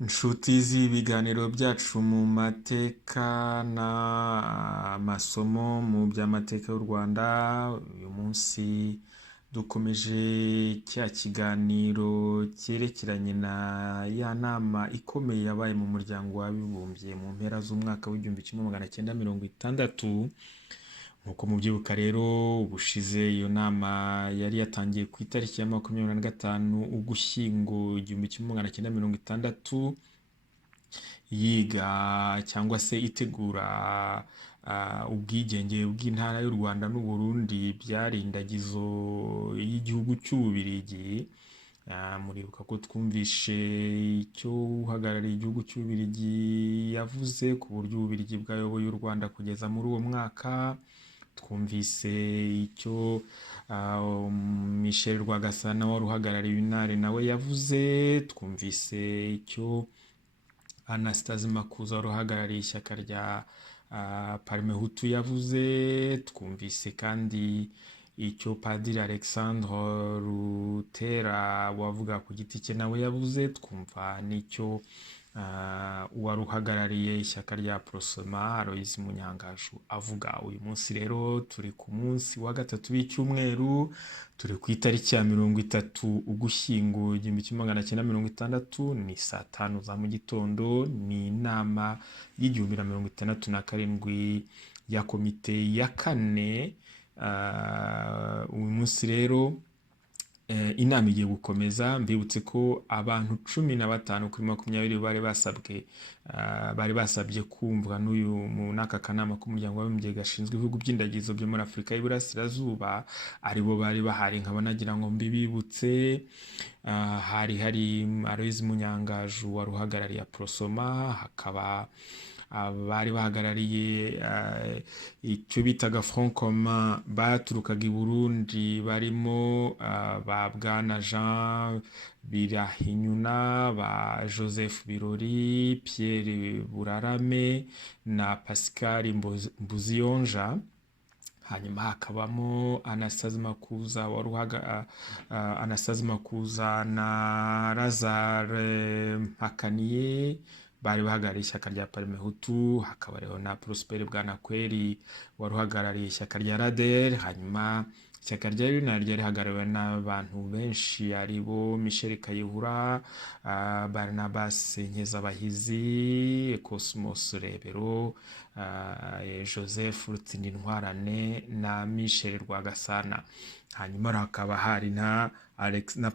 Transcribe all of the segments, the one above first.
Inshuti z'ibiganiro byacu mu mateka n'amasomo mu by'amateka y'u Rwanda, uyu munsi dukomeje cya kiganiro cyerekeranye na ya nama ikomeye yabaye mu muryango w'abibumbye mu mpera z'umwaka w'igihumbi kimwe magana cyenda mirongo itandatu. Nk'uko mubyibuka rero ubushize iyo nama yari yatangiye ku itariki ya 25 Ugushyingo igihumbi kimwe magana cyenda mirongo itandatu, yiga cyangwa se itegura ubwigenge bw'intara y'u Rwanda n'u Burundi byari indagizo y'igihugu cy'Ububiligi. Muribuka ko twumvishe icyo uhagarariye igihugu cy'Ububiligi yavuze ku buryo Ububiligi bwayoboye u Rwanda kugeza muri uwo mwaka. Twumvise icyo Michel Rwagasana wari uhagarariye UNAR nawe yavuze. Twumvise icyo Anastase Makuza wari uhagarariye ishyaka rya Parme Hutu yavuze. Twumvise kandi icyo Padiri Alexandre Rutera wavuga ku giti cye nawe yavuze. Twumva n'icyo uwari uhagarariye ishyaka rya Prosoma Aloys Munyangaju avuga. Uyu munsi rero turi ku munsi wa gatatu w'icyumweru, turi ku itariki ya 30 Ugushyingo igihumbi kimwe magana cyenda mirongo itandatu, ni saa 5 za mu gitondo. Ni inama y'igihumbi na 67 ya komite ya kane. Uyu munsi rero inama igiye gukomeza. Mbibutse ko abantu 15 kuri 20 bari basabye kumvwa n'aka kanama k'umuryango w'abibumbye gashinzwe ibihugu by'indagizo byo muri Afurika y'Iburasirazuba, aribo bari bahari. nkaba nagira ngo mbibibutse, hari Aloys Munyangaju wari uhagarariye Prosoma, hakaba bari bahagarariye icyo bitaga Front Commun baturukaga i Burundi, barimo ba Bwana Jean Birahinyuna, ba Joseph Birori, Pierre Burarame na Pascal Mbuziyonja. Hanyuma hakabamo Anastase Makuza na Lazare Mpakaniye bari bahagarariye ishyaka rya Parme Hutu. Hakaba rero na Prosper Bwanakweli wari uhagarariye ishyaka rya RADER. Hanyuma ishyaka rya UNAR ryari rihagarariwe n'abantu benshi, aribo Michel Kayihura, Barnabas Nkezabahizi, Cosmos Rebero, Joseph Rutsindintwarane na Michel Rwagasana. Hanyuma hakaba hari na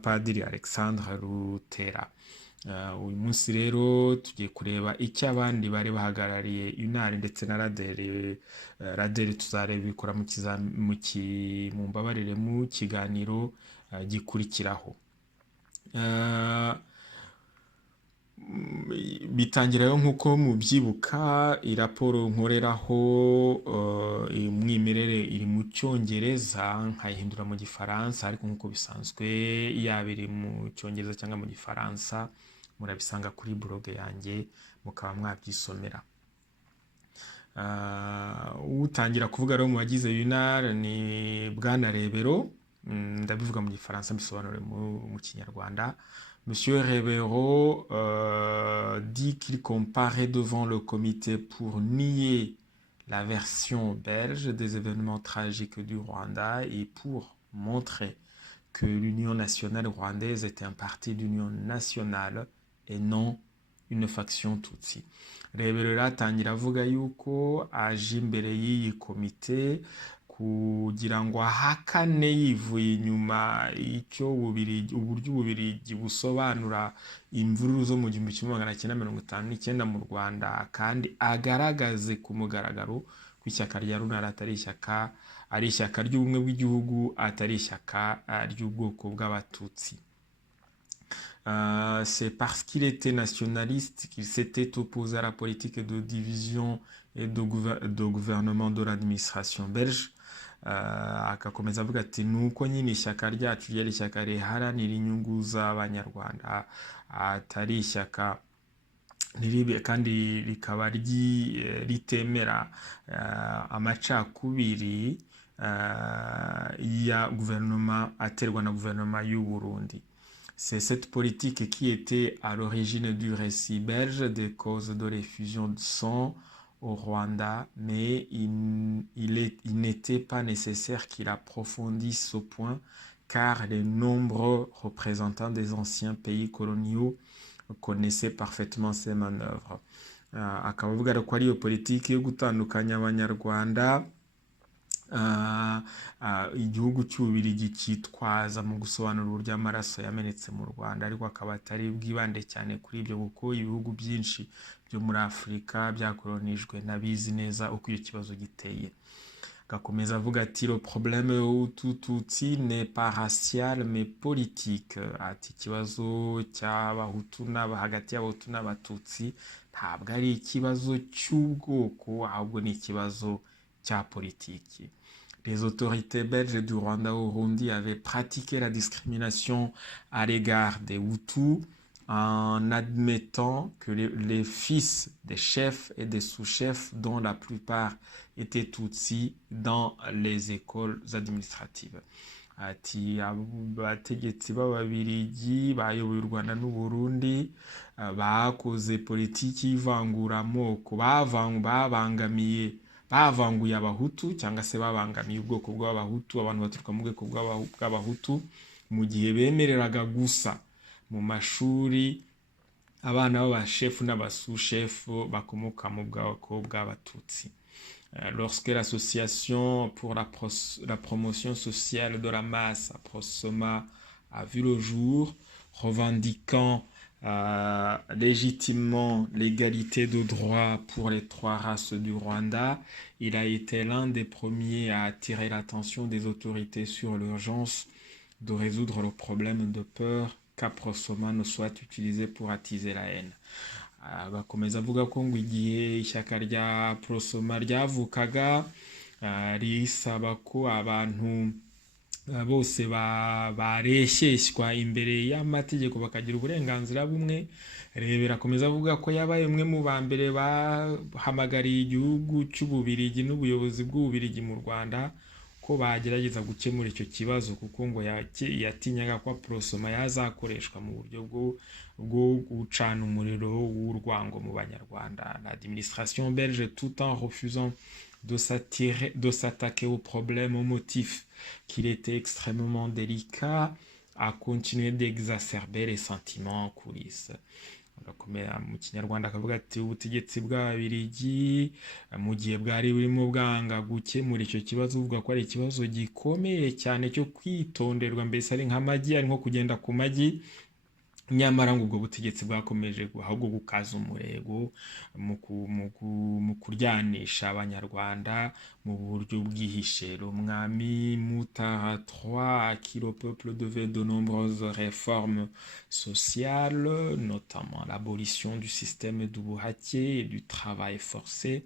Padiri Alexandre Rutera. Uyu munsi rero tugiye kureba icyo abandi bari bahagarariye UNAR ndetse na RADER tuzareba bikora mu mbabarire mu kiganiro gikurikiraho. Bitangirayo nk'uko mubyibuka, iraporo nkoreraho umwimerere iri mu Cyongereza, nkayihindura mu Gifaransa, ariko nk'uko bisanzwe yaba iri mu Cyongereza cyangwa mu Gifaransa murabisanga kuri blog yanjye, mukaba mwabyisomera. Utangira kuvuga rero mu bagize UNAR ni Bwana Rebero. Ndabivuga mu Gifaransa mbisobanure mu Kinyarwanda. Monsieur Rebero dit qu'il comparait devant le comité pour nier la version belge des événements tragiques du Rwanda et pour montrer que l'Union nationale rwandaise était un parti d'union nationale et non une faction Tutsi. Rebero atangira avuga yuko aje imbere y'iyi komite kugira ngo ahakane yivuye inyuma icyo uburyo Ububiligi busobanura imvururu zo mu 1959 mu Rwanda, kandi agaragaze ku mugaragaro ko ishyaka rya UNAR ari ishyaka ry'ubumwe bw'igihugu, atari ishyaka ry'ubwoko bw'Abatutsi. C'est parce qu'il était nationaliste qu'il s'était opposé à la politique de division et de gouvernement de l'administration belge. Akakomeza avuga ati nuko nyine ishyaka ryacu ryari ishyaka riharanira inyungu z'Abanyarwanda, atari ishyaka kandi rikaba ritemera amacakubiri ya guverinoma aterwa na guverinoma y'u Burundi. C'est cette politique qui était à l'origine du récit belge des causes de l'effusion de sang au Rwanda, mais il n'était pas nécessaire qu'il approfondisse ce point, car les nombreux représentants des anciens pays coloniaux connaissaient parfaitement ces manœuvres. Akaba avuga ko ari iyo politiki yo gutandukanya abanyarwanda igihugu cy'Ububiligi cyitwaza mu gusobanura uburyo amaraso yamenetse mu Rwanda, ariko akaba atari bwibande cyane kuri ibyo, kuko ibihugu byinshi byo muri Afurika byakolonijwe n'abizi neza uko icyo kibazo giteye. Agakomeza avuga ati le problème Hutu-Tutsi n'est pas racial mais politique. Ati ikibazo cy'abahutu hagati y'abahutu n'abatutsi ntabwo ari ikibazo cy'ubwoko, ahubwo ni ikibazo cya politiki. Les autorités belges du Rwanda au Burundi avaient pratiqué la discrimination à l'égard des Hutus en admettant que les fils des chefs et des sous-chefs, dont la plupart étaient Tutsis, dans les écoles administratives. Ati abategetsi b'Ababiligi bayoboye u Rwanda n'u Burundi bakoze politiki y'ivanguramoko, bavanguye abahutu cyangwa se babangamiye ubwoko bw'abahutu, abantu baturuka mu bwoko bw'abahutu, mu gihe bemereraga gusa mu mashuri abana b'abashefu n'abasous-chefs bakomoka mu bwoko bw'abatutsi. Lorsque l'association pour la promotion sociale de la masse, Prosoma, a vu le jour, revendiquant légitimement l'égalité de droit pour les trois races du Rwanda, il a été l'un des premiers à attirer l'attention des autorités sur l'urgence de résoudre le problème de peur qu'Aprosoma ne soit utilisé pour attiser la haine. Bakomeza avuga ko ngo igihe ishyaka rya Prosoma ryavukaga risaba ko abantu bose bareshyeshywa imbere y'amategeko bakagira uburenganzira bumwe. Birakomeza avuga ko yabaye umwe mu ba mbere bahamagariye igihugu cy'Ububiligi n'ubuyobozi bw'Ububiligi mu Rwanda ko bagerageza gukemura icyo kibazo, kuko ngo yatinyaga ko Prosoma yazakoreshwa mu buryo bwo gucana umuriro w'urwango mu Banyarwanda. L'administration belge, tout en refusant de s'attaquer au problème au motif qu'il était extrêmement délicat, a continué d'exacerber les sentiments en coulisses. Mu Kinyarwanda akavuga ati ubutegetsi bw'Ababiligi mu gihe bwari burimo bwanga gukemura icyo kibazo, uvuga ko ari ikibazo gikomeye cyane cyo kwitonderwa, mbese ari nk'amagi, ari nko kugenda ku magi, nyamara ngo ubwo butegetsi bwakomeje ahubwo gukaza umurego mu kuryanisha abanyarwanda mu buryo bwihishe. Umwami Mutara III à qui le peuple devait de nombreuses réformes sociales, notamment l'abolition du système d'Ubuhake et du travail forcé,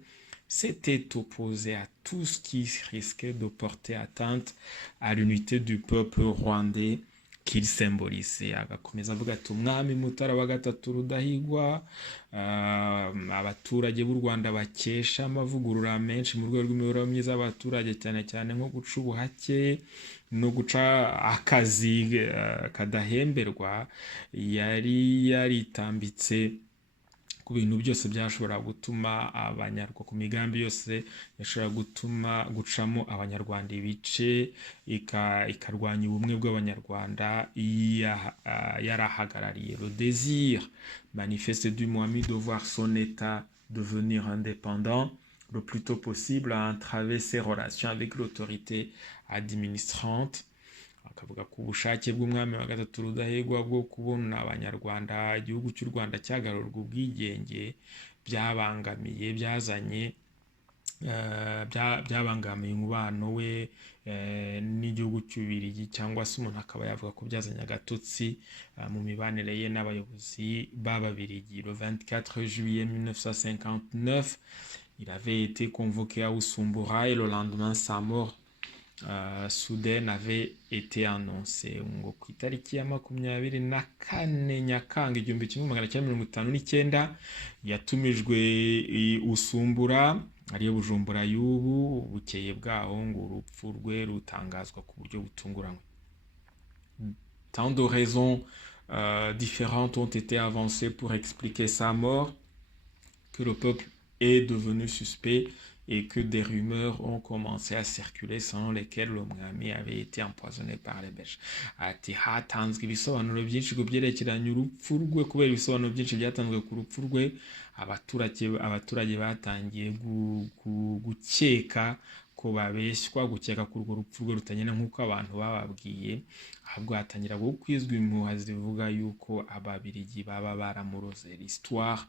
s'était opposé à tout ce qui risquait de porter atteinte à l'unité du peuple rwandais qu'il symbolisait. Agakomeza avuga ati umwami Mutara wa gatatu Rudahigwa, abaturage b'u Rwanda bakesha amavugurura menshi mu rwego rw'imibereho myiza y'abaturage, cyane cyane nko guca ubuhake no guca akazi kadahemberwa, yari yaritambitse ku bintu byose byashobora gutuma abanyarwanda, ku migambi yose yashobora gutuma gucamo abanyarwanda ibice, ikarwanya ubumwe bw'abanyarwanda yarahagarariye. Le désir manifeste du Mwami de voir son état devenir indépendant le plus tôt possible a entravé ses relations avec l'autorité administrante. Akavuga ko ubushake bw'umwami wa gatatu Rudahigwa bwo kubona abanyarwanda, igihugu cy'u Rwanda cyagarurwa ubwigenge, byabangamiye umubano we n'igihugu cy'Ububiligi, cyangwa se umuntu akaba yavuga ko byazanye agatotsi mu mibanire ye n'abayobozi b'Ababiligi. Le 24 juillet 1959, il avait été convoqué à Usumbura et le lendemain sa mort soudaine avait été annoncée. Ngo ku itariki ya 24 Nyakanga 1959 yatumijwe Usumbura, ariyo Bujumbura y'ubu. Bukeye bwaho ngo urupfu rwe rutangazwa ku buryo butunguranye. Tant de raisons différentes ont été avancées pour expliquer sa mort, que le peuple est devenu suspect et que des rumeurs ont commencé à circuler selon lesquelles le mwami avait été empoisonné par les Belges. Ati hatanzwe ibisobanuro byinshi ku byerekeranye urupfu rwe. Kubera ibisobanuro byinshi byatanzwe ku rupfu rwe, abaturage batangiye gukeka ko babeshywa, gukeka ko urwo rupfu rwe rutanyene nk'uko abantu bababwiye, ahubwo hatangira gukwizwa impuha zivuga yuko ababirigi baba baramuroze. L'histoire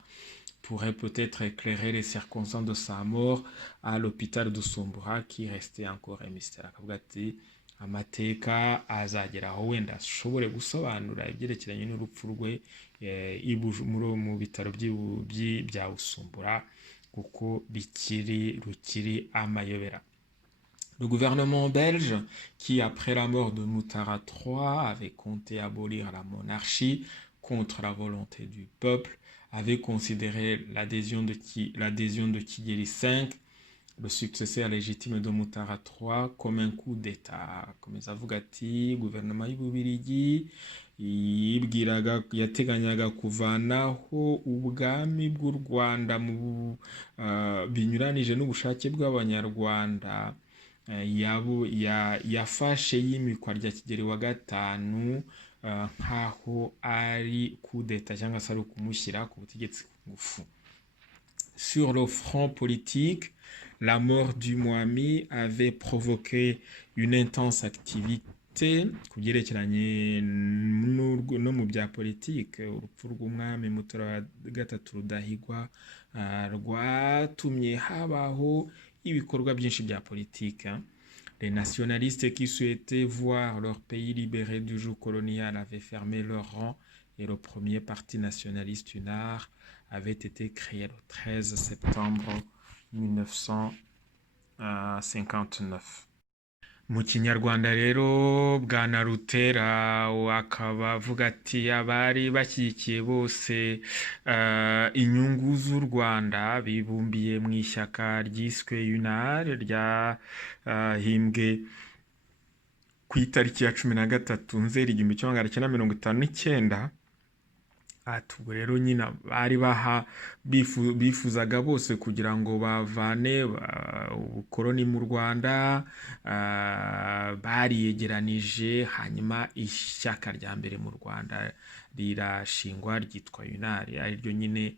pourrait peut-être éclairer les circonstances de sa mort à l'hôpital de Sumbura qui restait encore un mystère. Akavuga ati amateka azagera aho wenda ashobore gusobanura ibyerekeranye n'urupfu rwe mu bitaro bya Busumbura kuko rukiri amayobera. Le gouvernement belge, qui après la mort de Mutara III avait compté abolir la monarchie contre la volonté du peuple, avait considéré l'adhésion de Kigeli V, le successeur légitime de Mutara III, comme un coup d'État. Komeza avuga ati guverinoma y'Ububirigi yateganyaga kuvanaho ubwami bw'u Rwanda binyuranije n'ubushake bw'abanyarwanda. Yafashe y'imikwa rya Kigeli wa gatanu nkaho ari kudeta cyangwa se ari ukumushyira ku butegetsi ngufu. Sur le front politique, la mort du mwami avait provoqué une intense activité ku byerekeranye no mu bya politike. Urupfu rw'umwami Mutara wa gatatu Rudahigwa rwatumye habaho ibikorwa byinshi bya politique. Les nationalistes qui souhaitaient voir leur pays libéré du joug colonial avaient fermé leurs rangs et le premier parti nationaliste UNAR avait été créé le 13 septembre 1959. Mu kinyarwanda rero Bwana Rutera akaba avuga ati abari bashyigikiye bose inyungu z'u Rwanda bibumbiye mu ishyaka ryiswe UNAR ryahimbwe ku itariki ya 13 Nzeri 1959. Ubwo rero nyine bari bifuzaga bose kugira ngo bavane ubukoloni mu Rwanda, bariyegeranije hanyuma ishyaka rya mbere mu Rwanda rirashingwa ryitwa UNAR, ari ryo nyine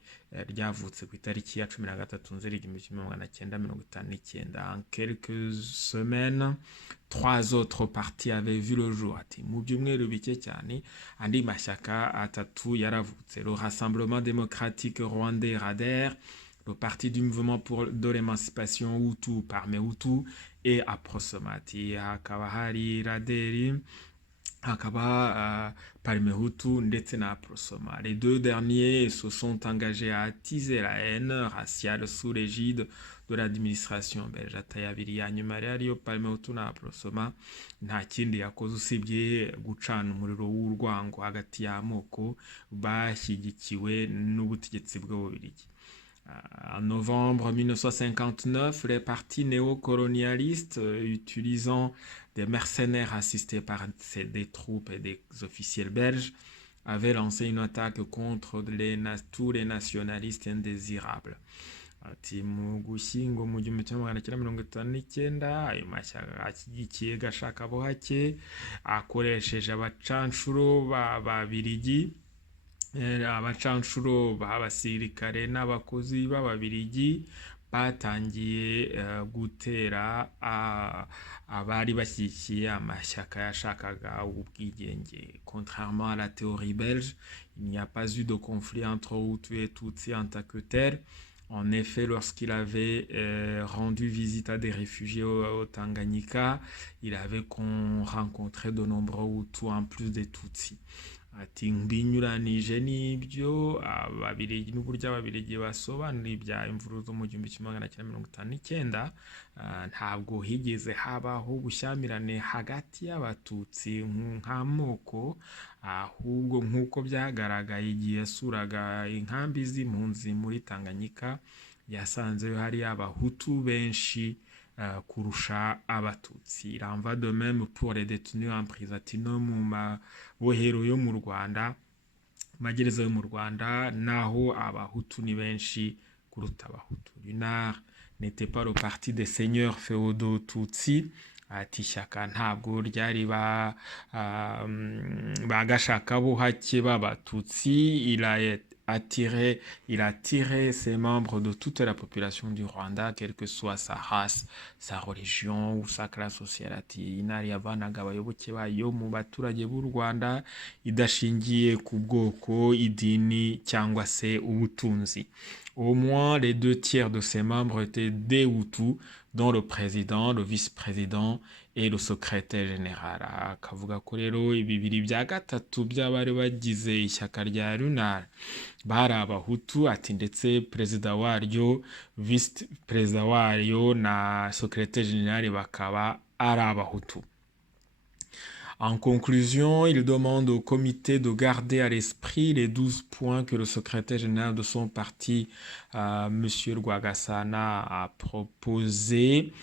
ryavutse ku itariki ya 13 Nzeri 1959. En quelques semaines, 3 autres partis avaient vu le jour. Ati mu byumweru bike cyane andi mashyaka atatu yaravutse: le Rassemblement démocratique rwandais RADER, le Parti du mouvement de l'émancipation Hutu Parmehutu et APROSOMA. Ati hakaba hari RADER, hakaba Parmehutu ndetse na APROSOMA. Les deux derniers se sont engagés à attiser la haine raciale sous l'égide de l'administration belge. Ati abiri ya nyuma rero Parmehutu na APROSOMA nta kindi yakoze usibye gucana umuriro w'urwango hagati y'amoko bashyigikiwe n'ubutegetsi bw'Ububirigi. En novembre 1959, les partis néocolonialistes, utilisant des mercenaires assistés par des troupes et des officiels belges, avaient lancé une attaque contre tous les nationalistes indésirables. Ati mu Gushyingo mu 1959 ayo mashyaka ashyigikiye gashakabuhake akoresheje abacanshuro b'Ababirigi, abacanshuro b'abasirikare n'abakozi b'Ababirigi batangiye gutera abari bashyigikiye amashyaka yashakaga ubwigenge. Contrairement à la théorie belge, il n'y a pas eu de conflit entre Hutu et Tutsi en tant que tel. En effet, lorsqu'il avait rendu visite à des réfugiés au Tanganyika, il avait rencontré de nombreux Hutus en plus des Tutsis. Ati binyuranije n'ibyo ababirigi n'uburyo ababirigi basobanura ibya imvururu zo mu 1959, ntabwo higeze habaho ubushyamirane hagati y'abatutsi nk'amoko, ahubwo nk'uko byagaragaye igihe yasuraga inkambi z'impunzi muri Tanganyika, yasanze hari abahutu benshi kurusha abatutsi. Il en va de même pour les détenus en prison. Ati no mu mabohero yo mu Rwanda magereza yo mu Rwanda naho abahutu ni benshi kuruta abahutu. L'UNAR n'était pas le parti des seigneurs féodaux Tutsi. Ati ishyaka ntabwo ryari bagashaka bo hake b'abatutsi. Il a tiré ses membres de toute la population du Rwanda, quelle que soit sa race, sa religion ou sa classe sociale. Ati inari yavanaga abayoboke bayo mu baturage b'u Rwanda idashingiye ku bwoko, idini cyangwa se ubutunzi. Au moins les 2/3 de ses membres étaient des Hutus, dont le président, le vice-président et le secrétaire général. Akavuga ko rero 2/3 by'abari bagize ishyaka rya RUNAR bari abahutu. Ati ndetse perezida waryo, vice perezida waryo na secrétaire général bakaba ari abahutu. En conclusion, il demande au comité de garder à l'esprit les 12 points que le secrétaire général de son parti, M. Rwagasana, a proposés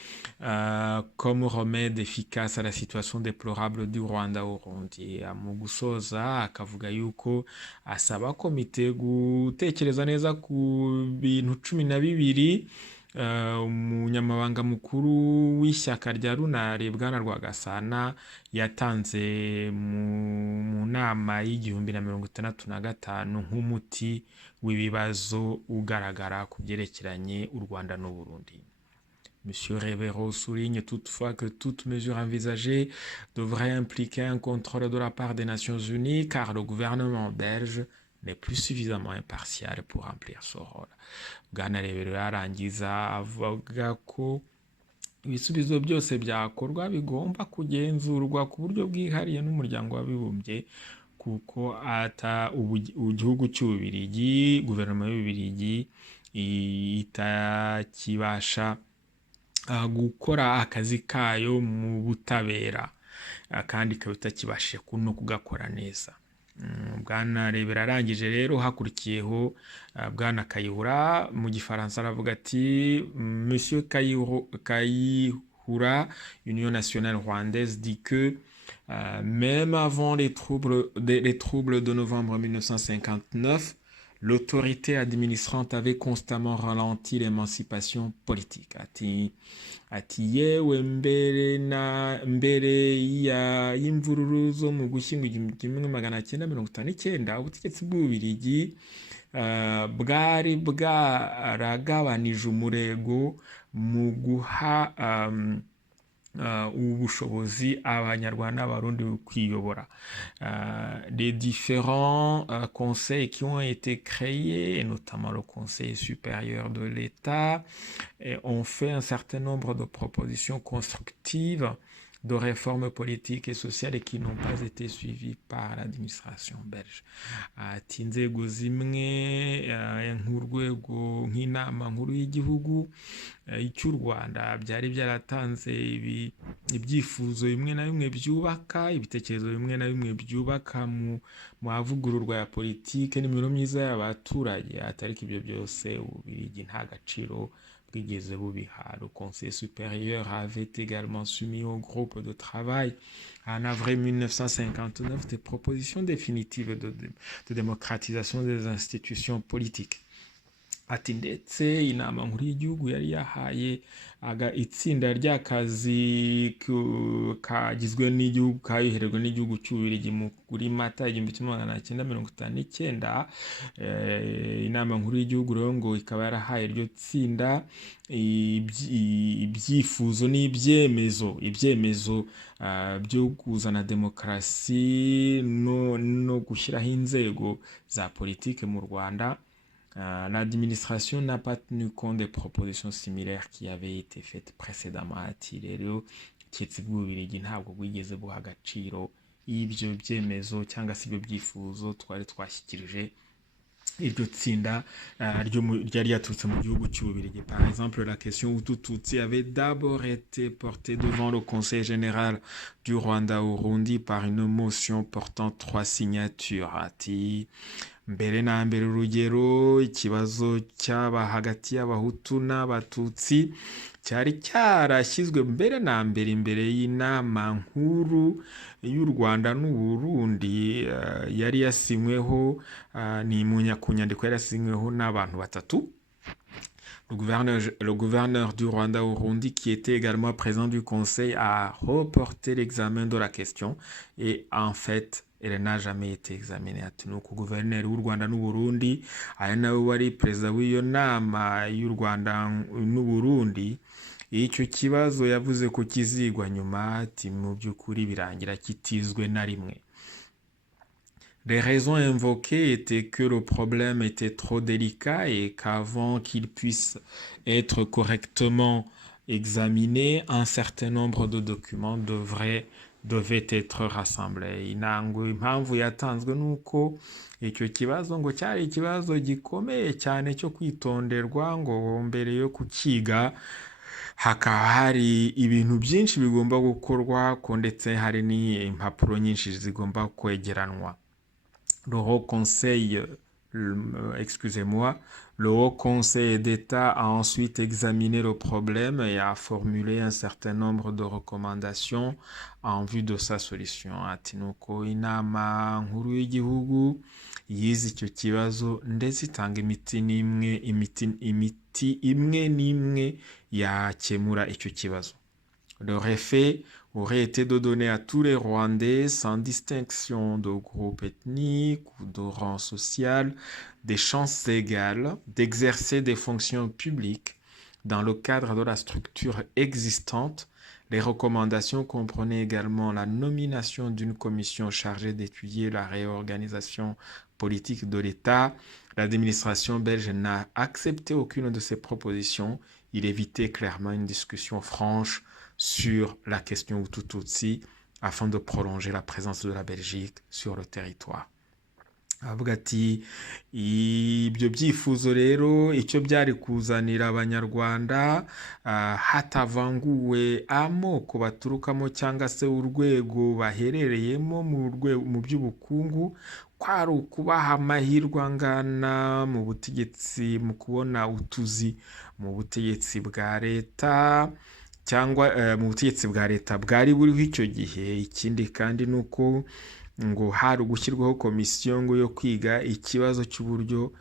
comme remède efficace à la situation déplorable du Rwanda au Burundi. Mu gusoza akavuga yuko asaba komite gutekereza neza ku bintu 12 umunyamabanga mukuru w'ishyaka rya RUNAR Bwana Rwagasana yatanze mu nama y'1965 nk'umuti w'ibibazo ugaragara ku byerekeranye u Rwanda n'u Burundi. Monsieur Revero souligne toutefois que toute mesure envisagée devrait impliquer un contrôle de la part des Nations Unies car le gouvernement belge n'est plus suffisamment impartial pour remplir ce rôle. Bwana Revero yarangiza avuga ko ibisubizo byose byakorwa bigomba kugenzurwa ku buryo bwihariye n'umuryango w'abibumbye kuko igihugu cy'Ububiligi, guverinoma y'Ububiligi itakibasha gukora akazi kayo mu butabera kandi ikaba itakibashije no kugakora neza. Bwana Revero arangije rero hakurikiyeho Bwana Kayihura, mu gifaransa aravuga ati Monsieur Kayihura, Union nationale rwandaise, dit que même avant les troubles de novembre 1959, l'autorité administrante avait constamment ralenti l'émancipation politique. Ati yewe mbere y'imvururu zo mu Gushyingo 1959 ubutegetsi bw'Ububiligi bwari bwaragabanije umurego mu guha ubushobozi abanyarwanda n'abarundi kwiyobora. Les différents conseils qui ont été créés, et notamment le Conseil supérieur de l'État, ont fait un certain nombre de propositions constructives de réformes politiques et sociales et qui n'ont pas été suivies par l'administration belge. Ati inzego zimwe nk'urwego nk'inama nkuru y'igihugu cy'u Rwanda byari byaratanze ibyifuzo bimwe na bimwe byubaka, ibitekerezo bimwe na bimwe byubaka mu mavugururwa ya politike n'imibereho myiza y'abaturage. Atari ko ibyo byose Ububiligi nta gaciro bwigeze bubiha. Le Conseil supérieur avait également soumis au groupe de travail en avril 1959 des propositions définitives de démocratisation des institutions politiques. Ati ndetse inama nkuru y'igihugu yari yahaye itsinda ry'akazi kagizwe n'igihugu kayoherejwe n'igihugu cy'Ububiligi muri Mata 1959. Inama nkuru y'igihugu rero ngo ikaba yarahaye iryo tsinda ibyifuzo n'ibyemezo byo kuzana demokarasi no gushyiraho inzego za politike mu Rwanda. L'administration n'a pas tenu compte des propositions similaires qui avaient été faites précédemment. Ati rero ubutegetsi bw'Ububiligi ntabwo bwigeze buha agaciro y'ibyo byemezo cyangwa se ibyo byifuzo twari twashyikirije iryo tsinda ryari yaturutse mu gihugu cy'Ububiligi. Par exemple, la question Hutu-Tutsi avait d'abord été portée devant le Conseil général du Rwanda au Burundi par une motion portant 3 signatures. Ati mbere na mbere urugero ikibazo cyaba hagati y'abahutu n'abatutsi cyari cyarashyizwe mbere na mbere imbere y'inama nkuru y'u Rwanda n'u Burundi, yari yasinyweho ni ku nyandiko yari yasinyweho n'abantu batatu. Le gouverneur du Rwanda Burundi, qui était également président du Conseil, a reporté l'examen de la question et en fait elle n'a jamais été examinée. Ati nuko guverineri w'u Rwanda n'u Burundi ari nawe wari perezida w'iyo nama y'u Rwanda n'u Burundi, icyo kibazo yavuze ko kizigwa nyuma, ati mu by'ukuri birangira kitizwe na rimwe. Les raisons invoquées étaient que le problème était trop délicat et qu'avant qu'il puisse être correctement examiné, un certain nombre de documents devaient être rassemblés. Impamvu yatanzwe nuko icyo kibazo ngo cyari ikibazo gikomeye cyane cyo kwitonderwa, ngo mbere yo kukiga hakaba hari ibintu byinshi bigomba gukorwa, ko ndetse hari n'impapuro nyinshi zigomba kwegeranwa. Le Haut Conseil, le Haut Conseil d'État a ensuite examiné le problème et a formulé un certain nombre de recommandations en vue de sa solution. Ati nuko inama nkuru y'igihugu yize icyo kibazo ndetse itanga imiti imwe n'imwe yakemura icyo kibazo. Leur effet aurait été de donner à tous les Rwandais, sans distinction de groupe ethnique ou de rang social, des chances égales d'exercer des fonctions publiques dans le cadre de la structure existante. Les recommandations comprenaient également la nomination d'une commission chargée d'étudier la réorganisation politique de l'État. L'administration belge n'a accepté aucune de ces propositions. Il évitait clairement une discussion franche sur la question Hutu-Tutsi afin de prolonger la présence de la Belgique sur le territoire. Avuga ati ibyo byifuzo rero icyo byari kuzanira abanyarwanda hatavanguwe amoko baturukamo cyangwa se urwego baherereyemo mu by'ubukungu, kwari ukubaha amahirwe angana mu butegetsi, mu kubona utuzi mu butegetsi bwa leta cyangwa mu butegetsi bwa leta bwari buriho icyo gihe. Ikindi kandi nuko ngo hari gushyirwaho komisiyo ngo yo kwiga ikibazo cy'uburyo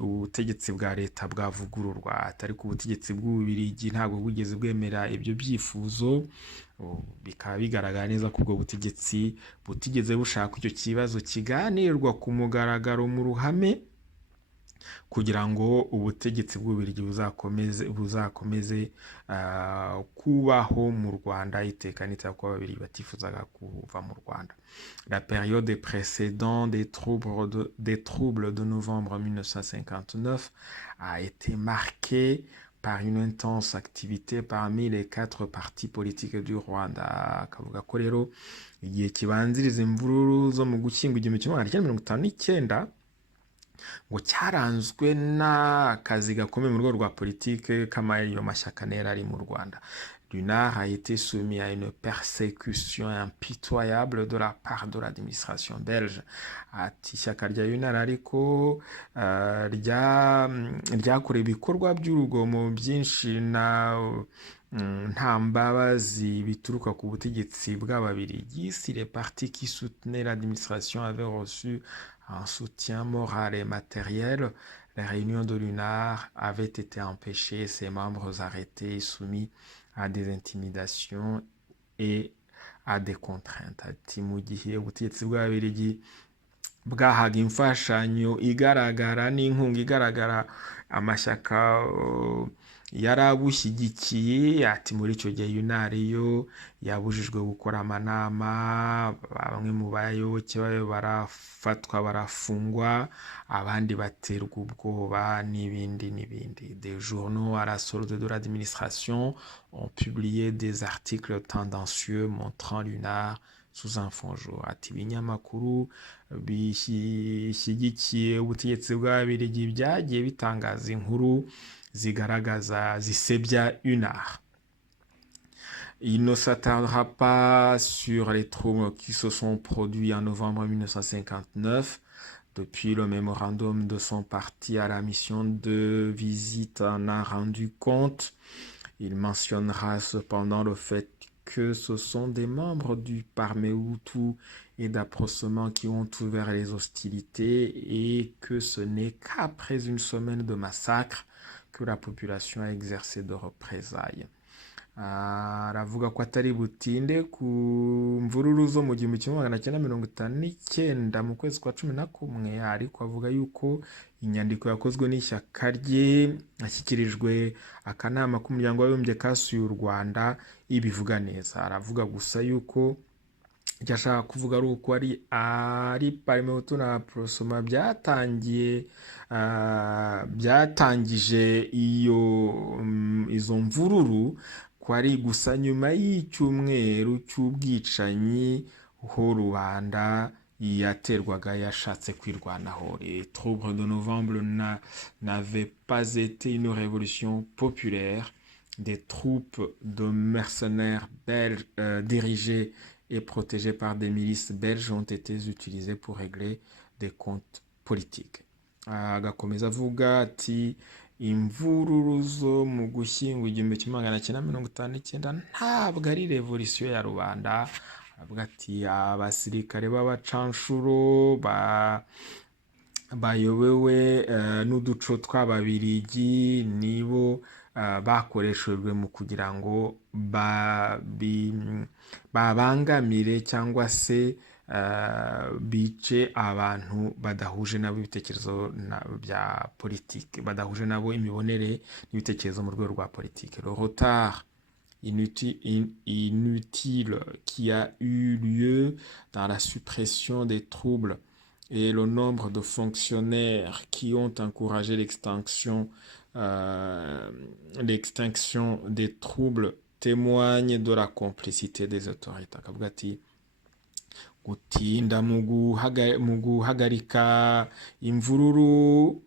ubutegetsi bwa leta bwavugururwa. Atari ku butegetsi bw'Ububiligi ntabwo bwigeze bwemera ibyo byifuzo, bikaba bigaragara neza ko ubwo butegetsi butigeze bushaka icyo kibazo kiganirwa ku mugaragaro mu ruhame, kugira ngo ubutegetsi bw'Ububiligi buzakomeze kubaho mu Rwanda iteka n'iteka ko Ababiligi batifuzaga kuva mu Rwanda. La période précédente des troubles de novembre 1959 a été marquée par une intense activité parmi les 4 partis politiques du Rwanda. Akavuga ko rero igihe kibanziriza imvururu zo mu Gushyingo 1959 ngo cyaranzwe n'akazi gakomeye mu rwego rwa politike k'ayo mashyaka nera ari mu Rwanda. L'UNAR a été soumis à une persécution impitoyable de la part de l'administration belge. Ati ishyaka rya UNAR ariko ryakorewe ibikorwa by'urugomo byinshi nta mbabazi bituruka ku butegetsi bw'Ababiligi. Si les partis qui soutenaient l'administration avaient reçu un soutien moral et matériel, les réunions de l'UNAR avaient été empêchées, ses membres arrêtés et soumis à des intimidations et à des contraintes. Ati mu gihe ubutegetsi bw'Ababiligi bwahaga imfashanyo igaragara n'inkunga igaragara amashyaka yarabushyigikiye, ati muri icyo gihe UNAR yo yabujijwe gukora amanama, bamwe mu bayoboke bayo barafatwa barafungwa, abandi baterwa ubwoba n'ibindi. Des journaux à la solde de l'administration ont publié des articles tendancieux montrant l'UNAR sous un fond jour. Ati ibinyamakuru bishyigikiye ubutegetsi bw'Ababiligi byagiye bitangaza inkuru zigaragaza zisebya UNAR. Il ne s'attardera pas sur les troubles qui se sont produits en novembre 1959. Depuis le mémorandum de son parti à la mission de visite en a rendu compte. Il mentionnera cependant le fait que ce sont des membres du Parmehutu et d'approchement qui ont ouvert les hostilités et que ce n'est qu'après une semaine de massacre que la population a exercé de représailles. Aravuga ko atari butinde ku mvururu zo mu 1959 mu kwezi kwa 11, ariko avuga yuko inyandiko yakozwe n'ishyaka rye ashyikirijwe akanama k'umuryango w'abibumbye kasuye u Rwanda ibivuga neza. Aravuga gusa yuko icyo ashaka kuvuga ari uko ari Parmehutu na Prosoma byatangije izo mvururu, ko ari gusa nyuma y'icyumweru cy'ubwicanyi ho rubanda yaterwaga yashatse kwirwanaho. Les troubles de novembre n'avaient pas été une révolution populaire. Des troupes de mercenaires belges dirigées et protégés par des milices belges ont été utilisés pour régler des comptes politiques. Agakomeza avuga ati imvururu zo mu Gushyingo 1959 ntabwo ari revolisiyo ya rubanda. Avuga ati abasirikare b'abacanshuro bayobewe n'uduco tw'Ababiligi nibo bakoreshejwe mu kugira ngo babangamire cyangwa se bice abantu badahuje nabo ibitekerezo bya politiki, badahuje nabo imibonere n'ibitekerezo mu rwego rwa politiki. Le retard inutile qui a eu lieu dans la suppression des troubles et le nombre de fonctionnaires qui ont encouragé l'extinction des troubles témoigne de la complicité des autorités. Akavuga ati gutinda mu guhagarika imvururu,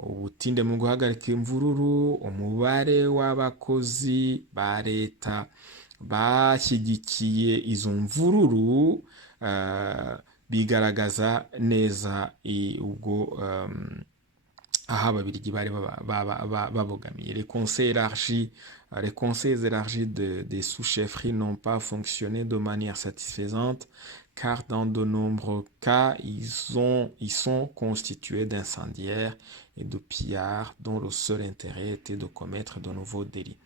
ubutinde mu guhagarika imvururu, umubare w'abakozi ba leta bashyigikiye izo mvururu bigaragaza neza ubwo aho Ababiligi bari babogamiye. Les conseils élargis des sous-chefferies n'ont pas fonctionné de manière satisfaisante, car dans de nombreux cas, ils sont constitués d'incendiaires et de pillards dont le seul intérêt était de commettre de nouveaux délits.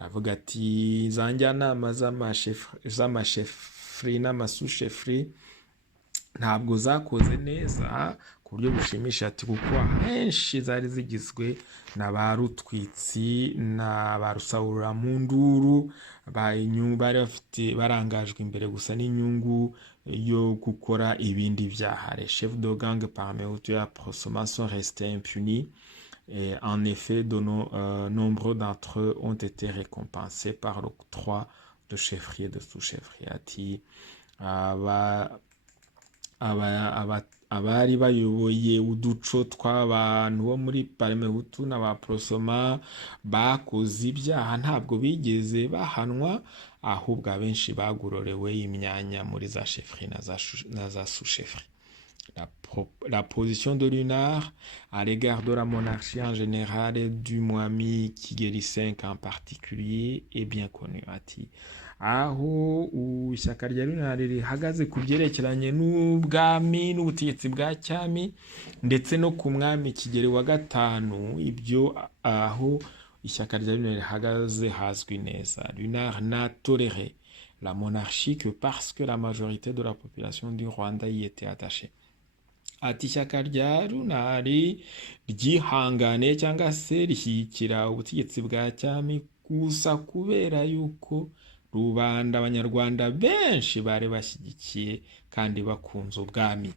Aravuga ati za njyanama z'amashefri n'amasushefri ntabwo zakoze neza ku buryo bushimisha, ati kuko ahenshi zari zigizwe na ba rutwitsi na ba rusahurampunduru bari barangajwe imbere gusa n'inyungu yo gukora ibindi byaha. Les chefs de gang Parmehutu et Prosoma sont restés impunis. Et en effet, nombreux d'entre eux ont été récompensés par l'octroi de chefferies et de sous-chefferies. Ati abari bayoboye uduco tw'abantu bo muri Parmehutu n'aba Prosoma bakoze ibyaha ntabwo bigeze bahanwa, ahubwo abenshi bagororewe imyanya muri za chefferies na za sous-chefferies. La position de Lunard à l'égard de la monarchie en général et du Mwami Kigeli V en particulier est bien connue. Ati aho ishyaka rya Lunard rihagaze ku byerekeranye n'ubwami n'ubutegetsi bwa cyami ndetse no ku mwami Kigeli wa gatanu, ibyo aho ishyaka rya Lunard rihagaze hazwi neza. Lunard n'a toléré la monarchie que parce que la majorité de la population du Rwanda y était attachée. Ati ishyaka rya Lunard ryihangane cyangwa se rishyigikira ubutegetsi bwa cyami gusa kubera yuko rubanda abanyarwanda benshi bari bashyigikiye kandi bakunze ubwami.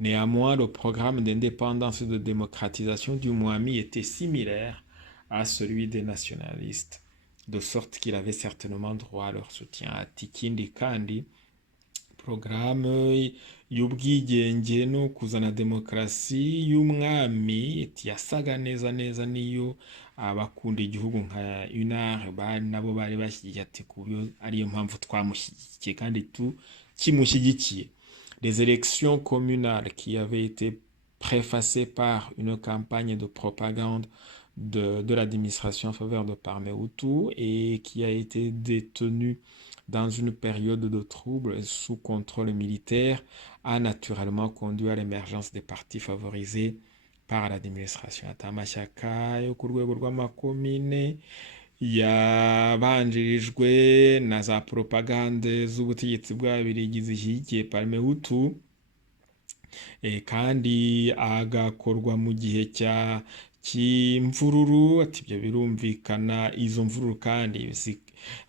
Néanmoins, le programme d'indépendance et de démocratisation du Mwami était similaire à celui des nationalistes, de sorte qu'il avait certainement droit à leur soutien. Ati ikindi kandi porogaramu y'ubwigenge no kuzana demokarasi y'umwami yasaga neza niyo abakunda igihugu nka Lunard nabo bari bashyigikiye, ati kubyo ariyo mpamvu twamushyigikiye kandi kimushyigikiye. Les élections communales qui avaient été préfacé par une campagne de propagande de l'administration en faveur de Parmehutu et qui a été détenu dans une période de troubles sous contrôle militaire, a naturellement conduit à l'émergence des partis favorisés par l'administration. Ati amashyaka yo ku rwego rw'amakomine yabanjirijwe na za propagande z'ubutegetsi bw'ababiligi zishyigikiye Parmehutu kandi agakorwa mu gihe cy'imvururu. Ati ibyo birumvikana, izo mvururu kandi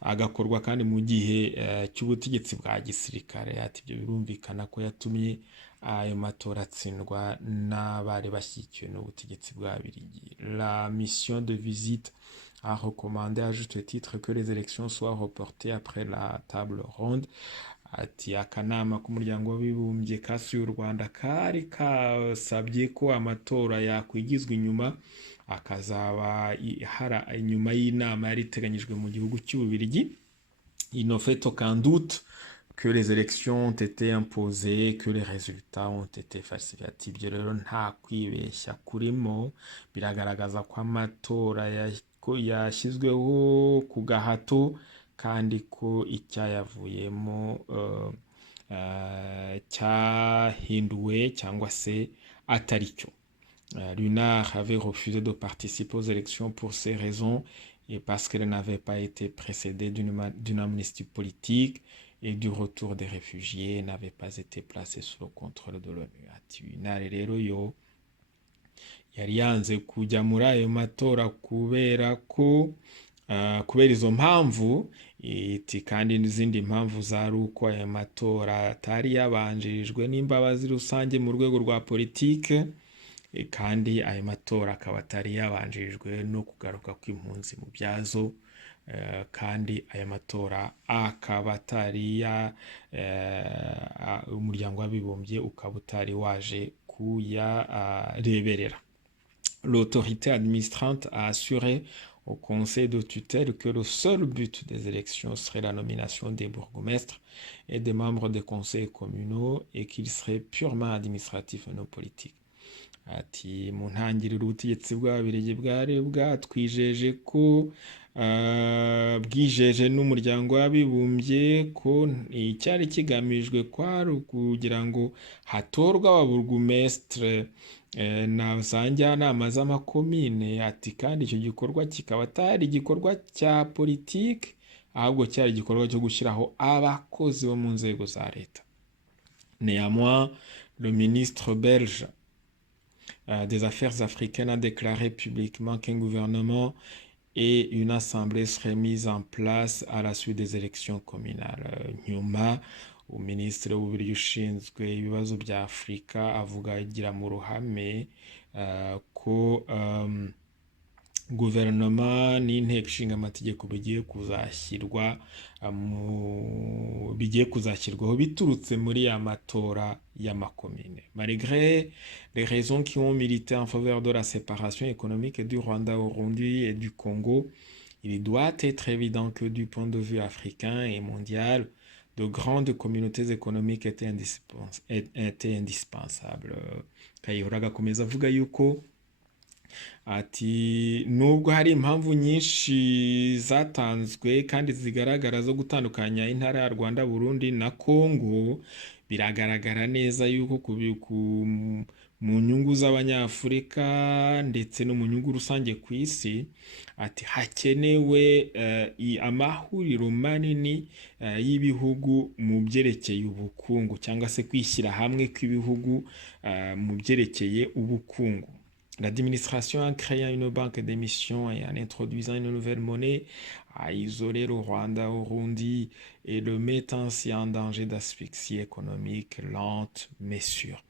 agakorwa kandi mu gihe cy'ubutegetsi bwa gisirikare. Ati ibyo birumvikana ko yatumye ayo matora atsindwa n'abari bashyigikiwe n'ubutegetsi bw'ababiligi. La mission de visite a recommandé à juste titre que les élections soient reportées après la table ronde. Ati akanama k'umuryango w'abibumbye kasuye u Rwanda kari kasabye ko amatora yakwigizwa inyuma akazaba inyuma y'inama yari iteganyijwe mu gihugu cy'Ububiligi. Il ne fait aucun doute que les élections ont été imposées, que les résultats ont été falsifiés. Ati ibyo rero nta kwibeshya kurimo, biragaragaza ko amatora yashyizweho ku gahato kandi ko icyayavuyemo cyahinduwe cyangwa se atari cyo. Lunard avait refusé de participer aux élections pour ces raisons et parce qu'elle n'avait pas été précédée d'une amnistie politique et du retour des réfugiés, n'avait pas été placée sous le contrôle de l'ONU. Ati Lunard rero yo yari yanze kujya muri ayo matora kubera izo mpamvu, kandi n'izindi mpamvu zari uko aya matora atari yabanjirijwe n'imbabazi rusange mu rwego rwa politike, kandi ayo matora akaba atari yabanjirijwe no kugaruka kw'impunzi mu byazo, kandi aya matora akaba atari umuryango w'abibumbye ukaba utari waje kuyareberera. L'autorité administrante a assuré au conseil de tutelle que le seul but des élections serait la nomination des bourgmestres et des membres des conseils communaux et qu'il serait purement administratif et non politique. Ati mu ntangiriro ubutegetsi bw'ababiligi bwari bwatwijeje ko bwijeje n'umuryango w'abibumbye ko icyari kigamijwe kwari kugira ngo hatorwe ababurugumestre na za njyanama z'amakomine. Ati kandi icyo gikorwa kikaba atari igikorwa cya politiki, ahubwo cyari igikorwa cyo gushyiraho abakozi bo mu nzego za leta. Néanmoins, le ministre belge des Affaires africaines a déclaré publiquement qu'un gouvernement et une assemblée seraient mises en place à la suite des élections communales. Nyuma Minisitiri w'Ububiligi ushinzwe ibibazo bya Afurika avugira mu ruhame ko guverinoma n'inteko ishinga amategeko bigiye kuzashyirwaho biturutse muri ya matora y'amakomine. Malgré les raisons qui ont milité en faveur de la séparation économique du Rwanda-Burundi et du Congo, il doit être évident que du point de vue africain et mondial, de grandes communautés économiques étaient indispensables. Kayihura agakomeza avuga yuko ati nubwo hari impamvu nyinshi zatanzwe kandi zigaragara zo gutandukanya intara ya Rwanda, Burundi na Congo, biragaragara neza yuko mu nyungu z'abanyafurika ndetse no mu nyungu rusange ku isi, ati hakenewe amahuriro manini y'ibihugu mu byerekeye ubukungu cyangwa se kwishyira hamwe kw'ibihugu mu byerekeye ubukungu. L'administration a créé une banque d'émission et en introduisant une nouvelle monnaie a isolé le Rwanda, Burundi et le met ainsi en danger d'asphyxie économique lente mais sûre.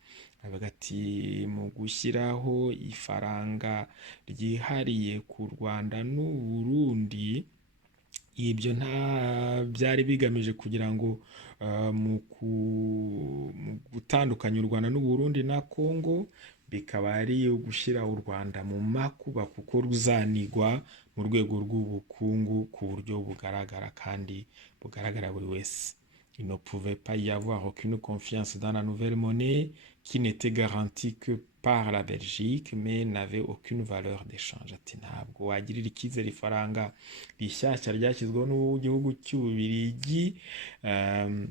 Ati mu gushyiraho ifaranga ryihariye ku Rwanda n'u Burundi, ibyo nta byari bigamije kugira ngo mu gutandukanya u Rwanda n'u Burundi na Congo, bikaba ari gushyira u Rwanda mu makuba kuko ruzanigwa mu rwego rw'ubukungu ku buryo bugaragara kandi bugaragara buri wese. Il ne pouvait pas y avoir aucune confiance dans la nouvelle monnaie qui n'était garantie que par la Belgique, mais n'avait aucune valeur d'échange. Ati ntabwo wagirira icyizere ifaranga rishyashya ryashyizweho n'igihugu cy'Ububiligi, um,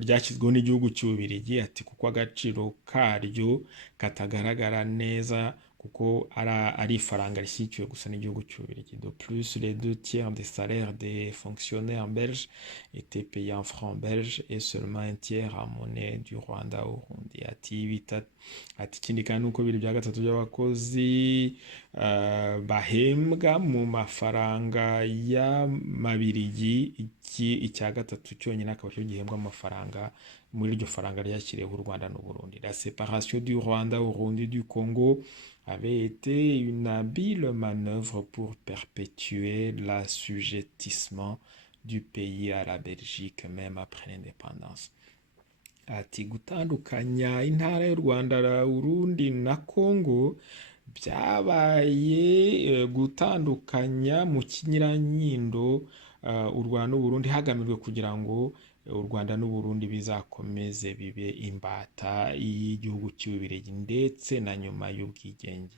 ryashyizweho n'igihugu cy'Ububiligi, ati kuko agaciro karyo katagaragara neza kuko ari ifaranga rishyigikiwe gusa n'igihugu cy'Ububiligi. De plus, les 2 tiers des salaires des fonctionnaires belges étaient payés en francs belges et seulement 1 tiers en monnaie du Rwanda au Burundi. Ati ikindi kandi nuko 2/3 by'abakozi bahembwa mu mafaranga y'amabiligi, icya gatatu cyonyine akaba cyo gihembwa amafaranga muri iryo faranga ryashyiriweho u Rwanda n'u Burundi. La séparation du Rwanda au Burundi du Congo avait été une habile manœuvre pour perpétuer l'assujettissement du pays à la Belgique même après l'indépendance. Ati gutandukanya intara y'u Rwanda, Burundi na Congo byabaye gutandukanya mu kinyuranyindo u Rwanda n'u Burundi hagamijwe kugira ngo u Rwanda n'u Burundi bizakomeze bibe imbata y'igihugu cy'Ububiligi ndetse na nyuma y'ubwigenge.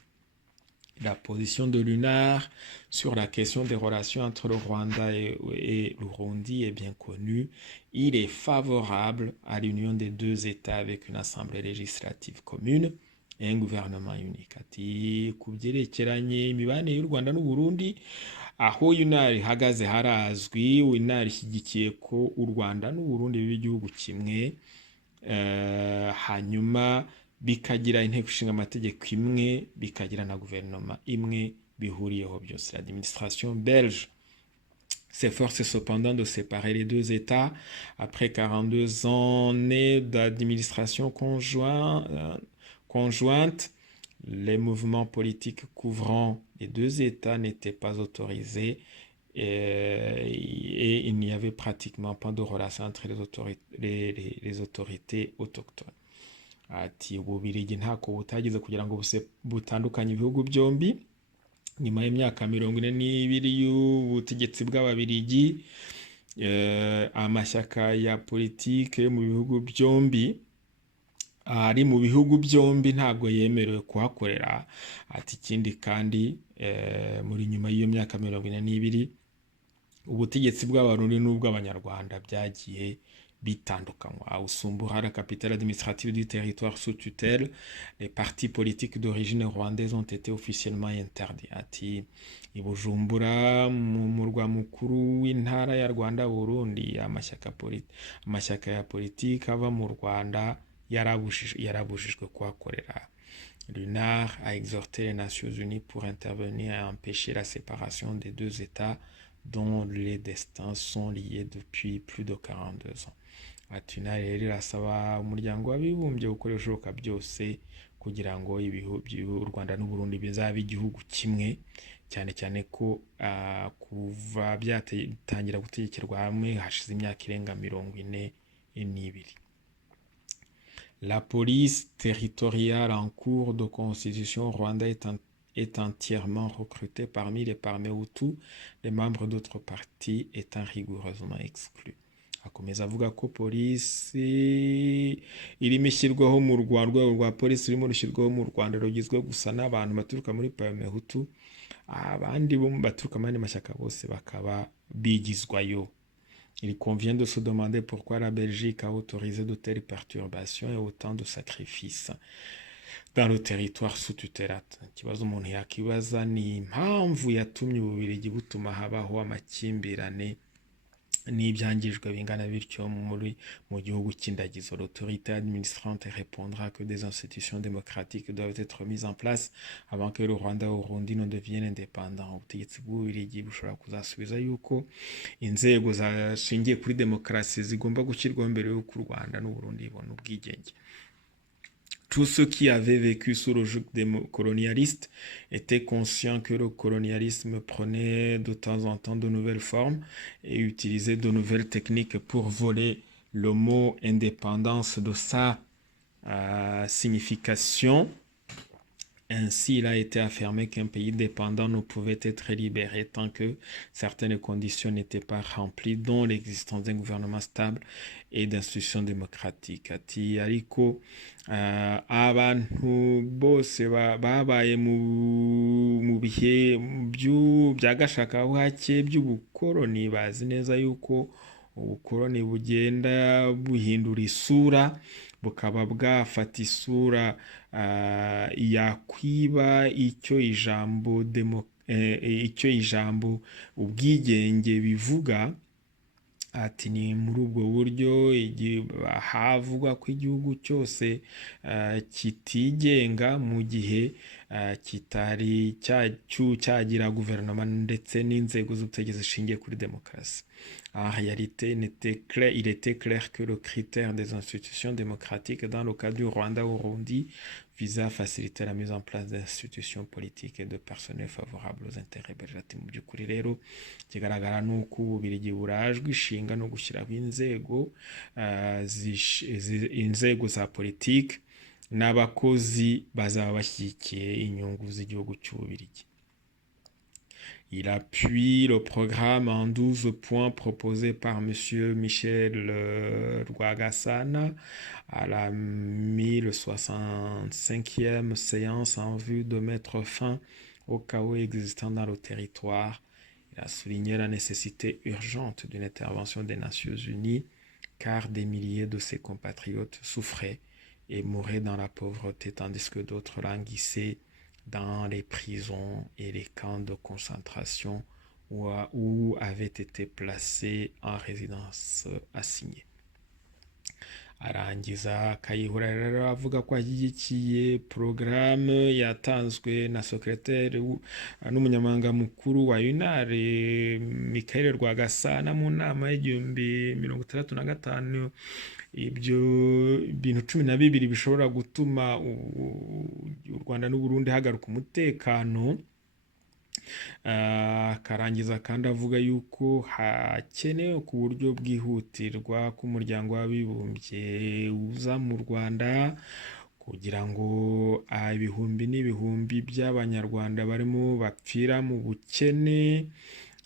La position de Lunard sur la question des relations entre le Rwanda et le Burundi est bien connue. Il est favorable à l'union des 2 États avec une assemblée législative commune et un gouvernement unique. Ati ku byerekeranye imibanire y'u Rwanda n'u Burundi, aho Lunard ihagaze harazwi. Lunard ishyigikiye ko u Rwanda n'u Burundi biba igihugu kimwe, hanyuma bikagira inteko ishinga amategeko imwe, bikagira na guverinoma imwe bihuriyeho byose. L'administration belge s'efforce cependant de séparer les 2 États après 42 années d'administration conjointe. Les mouvements politiques couvrant les 2 États n'étaient pas autorisés et il n'y avait pratiquement pas de relation entre les autorités autochtones. Ati Ububiligi ntako butagize kugira ngo butandukanye ibihugu byombi. Nyuma y'imyaka 42 y'ubutegetsi bw'Ababiligi, amashyaka ya politike yo mu bihugu byombi ari mu bihugu byombi ntabwo yemerewe kuhakorera. Ati ikindi kandi muri nyuma y'iyo myaka 42 ubutegetsi bw'Abarundi n'ubw'Abanyarwanda byagiye bitandukanywa. Au Sumbuha, la capitale administrative du territoire sous tutelle, les partis politiques d'origine rwandaise ont été officiellement interdits. Ati i Bujumbura, mu murwa mukuru w'intara ya Rwanda Burundi, amashyaka ya politiki ava mu Rwanda yarabujijwe kuhakorera. Lunard a exhorté les Nations Unies pour intervenir et empêcher la séparation des 2 États dont les destins sont liés depuis plus de 42 ans. Ati Lunard rero irasaba umuryango w'abibumbye gukora ibishoboka byose kugira ngo u Rwanda n'u Burundi bizabe igihugu kimwe, cyane cyane ko kuva byatangira gutekerwa hamwe hashize imyaka irenga 42. La police territoriale en cours de constitution rwandaise est entièrement recrutée parmi les Parmehutus, les membres d'autres partis étant rigoureusement exclus. Akomeza avuga ko polisi irimo ishyirwaho mu Rwanda, urwego rwa polisi rurimo rushyirwaho mu Rwanda rugizwe gusa n'abantu baturuka muri Parmehutu, abandi bo baturuka mu yandi mashyaka bose bakaba bigizwayo. Il convient de se demander pourquoi la Belgique a autorisé de telles perturbations et autant de sacrifices dans le territoire sous tutelle. Ikibazo umuntu yakibaza ni impamvu yatumye Ububiligi butuma habaho amakimbirane n'ibyangijwe bingana bityo mu gihugu cy'indagizo. L'autorité administrante répondra que des institutions démocratiques doivent être mises en place avant que le Rwanda au Burundi ne devienne indépendant. Ubutegetsi bw'Ububiligi bushobora kuzasubiza yuko inzego zashingiye kuri demokarasi zigomba gushyirwaho mbere y'uko u Rwanda n'u Burundi bibona ubwigenge. Tous ceux qui avaient vécu sous le joug colonialiste étaient conscients que le colonialisme prenait de temps en temps de nouvelles formes et utilisait de nouvelles techniques pour voler le mot indépendance de sa signification Ainsi, il a été affirmé qu'un pays dépendant ne pouvait être libéré tant que certaines conditions n'étaient pas remplies, dont l'existence d'un gouvernement stable et d'institutions démocratiques. Ati ariko abantu bose babaye mu bihe bya gashakabuhake by'ubukoroni bazi neza yuko ubukoroni bugenda buhindura isura, bukaba bwafata isura yakwiba icyo ijambo ubwigenge bivuga. Ati ni muri ubwo buryo havugwa ko igihugu cyose kitigenga mu gihe kitari cyagira guverinoma ndetse n'inzego z'ubutegetsi zishingiye kuri demokarasi. En réalité, il était clair que le critère des institutions démocratiques dans le cas du Rwanda-Burundi visait à faciliter la mise en place d'institutions politiques et de personnel favorables aux intérêts belges. Ati mu by'ukuri rero kigaragara ni uko Ububiligi burajwe ishinga no gushyiraho inzego za politiki n'abakozi bazaba bashyigikiye inyungu z'igihugu cy'Ububiligi. Il appuie le programme en 12 points proposé par M. Michel Rwagasana à la 1065e séance en vue de mettre fin au chaos existant dans le territoire. Il a souligné la nécessité urgente d'une intervention des Nations Unies car des milliers de ses compatriotes souffraient et mouraient dans la pauvreté tandis que d'autres languissaient dans les prisons et les camps de concentration où avaient été placés en résidence assignée. Arangiza Kayihura rero avuga ko ashyigikiye porogaramu yatanzwe na sekreteri n'umunyamabanga mukuru wa UNAR Michael Rwagasana mu nama y'igihumbi 1965. Ibyo bintu 12 bishobora gutuma u Rwanda n'u Burundi hagaruka umutekano. Akarangiza kandi avuga yuko hakenewe ku buryo bwihutirwa ko umuryango w'abibumbye uza mu Rwanda kugira ngo ibihumbi n'ibihumbi by'abanyarwanda barimo bapfira mu bukene,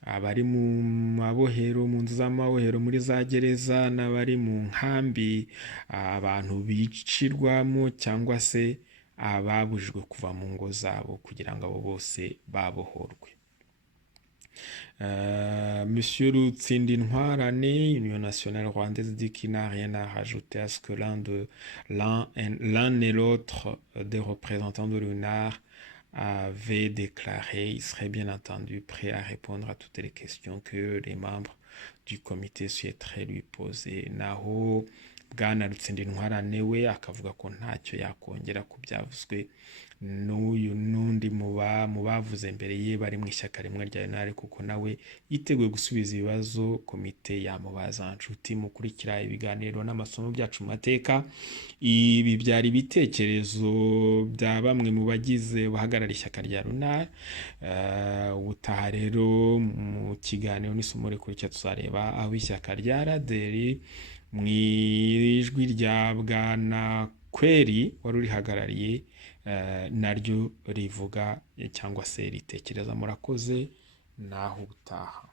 abari mu mabohero, mu nzu z'amabohero, muri za gereza, n'abari mu nkambi, abantu bicirwamo cyangwa se ababujijwe kuva mu ngo zabo kugira ngo abo bose babohorwe. Monsieur Rutsindintwarane, Union nationale rwandaise, dit qu'il n'a rien à rajouter à ce que l'un et l'autre des représentants de l'UNAR avaient déclaré. Il serait bien entendu prêt à répondre à toutes les questions que les membres du comité souhaiteraient lui poser. Naho Bwana Rutsindintwarane we akavuga ko ntacyo yakongera ku byavuzwe n'uyu n'undi mu bavuze mbere ye bari mu ishyaka rimwe rya UNAR, kuko nawe yiteguye gusubiza ibibazo komite yamubaza. Nshuti mukurikira ibiganiro n'amasomo byacu mu mateka, ibi byari ibitekerezo bya bamwe mu bagize bahagarara ishyaka rya UNAR. Ubutaha rero mu kiganiro n'isomo rikurikira tuzareba aho ishyaka rya RADER mu ijwi rya Bwana Kweri wari urihagarariye naryo rivuga cyangwa se ritekereza. Murakoze naho ubutaha.